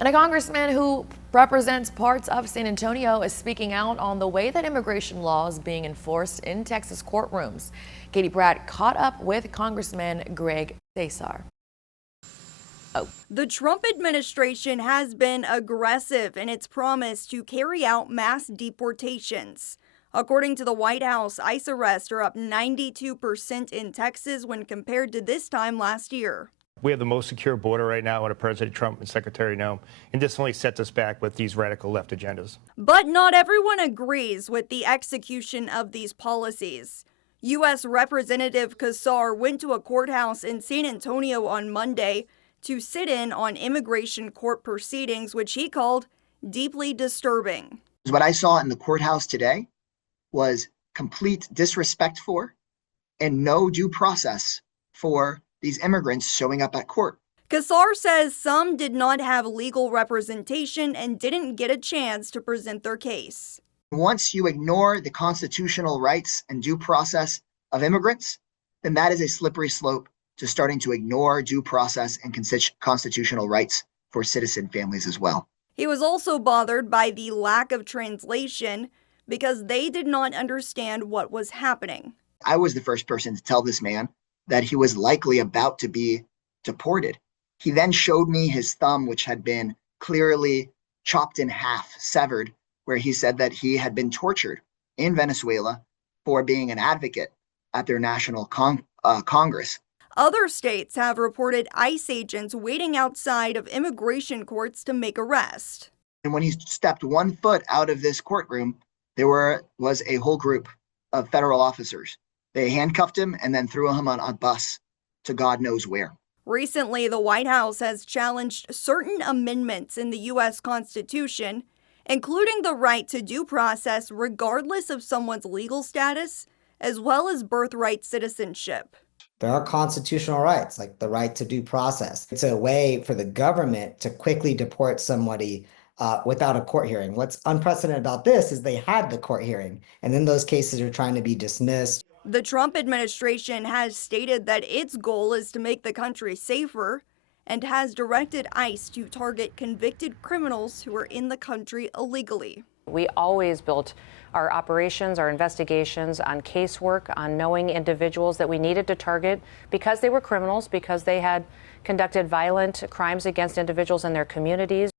And a congressman who represents parts of San Antonio is speaking out on the way that immigration law is being enforced in Texas courtrooms. Katie Pratt caught up with Congressman Greg Casar. The Trump administration has been aggressive in its promise to carry out mass deportations. According to the White House, ICE arrests are up 92% in Texas when compared to this time last year. We have the most secure border right now under President Trump and Secretary Noem, and this only sets us back with these radical left agendas. But not everyone agrees with the execution of these policies. U.S. Representative Casar went to a courthouse in San Antonio on Monday to sit in on immigration court proceedings, which he called deeply disturbing. What I saw in the courthouse today was complete disrespect for and no due process for these immigrants showing up at court. Casar says some did not have legal representation and didn't get a chance to present their case. Once you ignore the constitutional rights and due process of immigrants, then that is a slippery slope to starting to ignore due process and constitutional rights for citizen families as well. He was also bothered by the lack of translation because they did not understand what was happening. I was the first person to tell this man that he was likely about to be deported. He then showed me his thumb, which had been clearly chopped in half, severed, where he said that he had been tortured in Venezuela for being an advocate at their national Congress. Other states have reported ICE agents waiting outside of immigration courts to make arrests. And when he stepped 1 foot out of this courtroom, there was a whole group of federal officers. They handcuffed him and then threw him on a bus to God knows where. Recently, the White House has challenged certain amendments in the U.S. Constitution, including the right to due process regardless of someone's legal status, as well as birthright citizenship. There are constitutional rights, like the right to due process. It's a way for the government to quickly deport somebody without a court hearing. What's unprecedented about this is they had the court hearing, and then those cases are trying to be dismissed. The Trump administration has stated that its goal is to make the country safer and has directed ICE to target convicted criminals who are in the country illegally. We always built our operations, our investigations on casework, on knowing individuals that we needed to target because they were criminals, because they had conducted violent crimes against individuals in their communities.